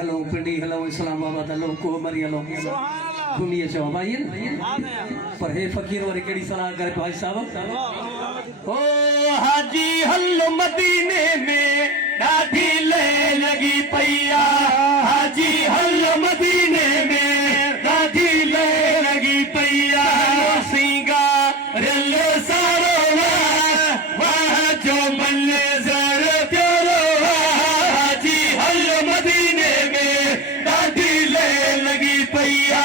हलो पिंडी हलो इस्लामाबाद हलो कोमरी हलो घूमिए चो भाई पर हे फकीर वारी केड़ी सलाह करे भाई साहब ओ हाजी हलो मदीने में ॾाढी ले लगी पैया हाजी हलो मदीने में ॾाढी ले लगी पैया सिंगा रल सारो वाह जो मल्ले जर प्यारो हाजी हलो मदीने में ॾाढी ले लगी पैया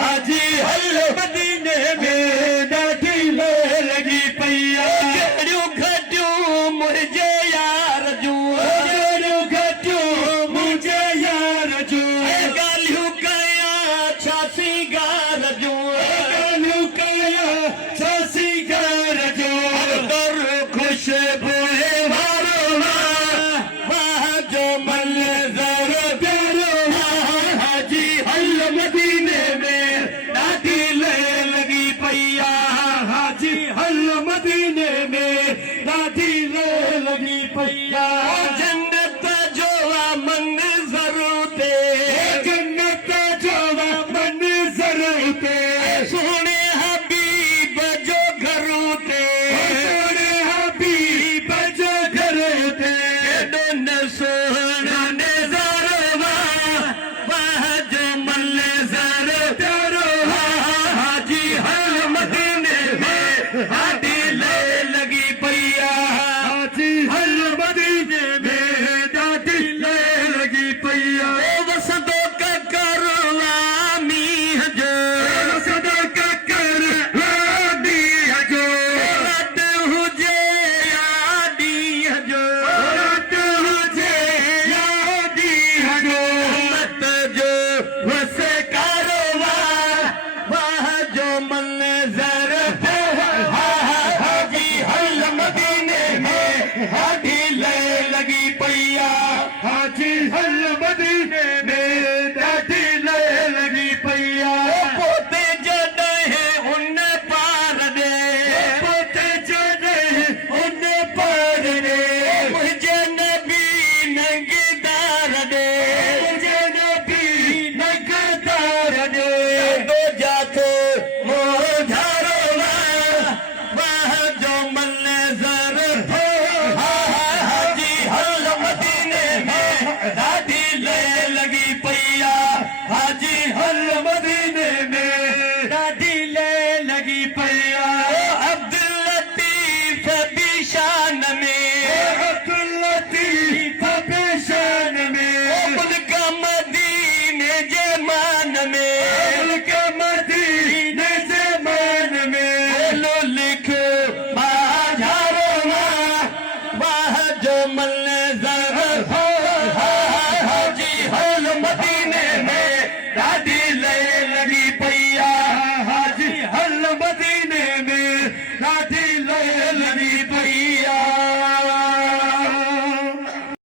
हाजी हलो मदीने में ॾाढी ले लगी पैया कहिड़ियूं घटियूं मुंहिंजे यार जूं कहिड़ियूं घटियूं मुंहिंजे यार जूं ॻाल्हियूं कयां छा सिंगार जूं ॻाल्हियूं कयां छा सिंगार जूं दर खुशबू वारो वाह जो मंज़र प्यारो हाजी हल मदीने में ॾाढी ले लगी पैया हाजी हल मदीने में ॾाढी ले लगी पैया जन्नत जो मंज़र ते जन्नत जो मंज़र ते सोने हबीब जो घर ते सोने हबीब जो घर ते केॾो सोहणो नज़ारो वाह जो मंज़र प्यारो हाजी हल मदीने में ॾाढी ले लगी पैया हाजी हल मदीने में ॾाढी ले लगी पैया वसदो ककरवा मींहं जो वसदो ककरवा मींहं जो रात हुजे या ॾींहं जो रात हुजे या ॾींहं जो मत जो वस कारवा वाह जो मंज़र हाजी हल मदीने में ॾाढी ले लगी पैया हाजी हल मदीने में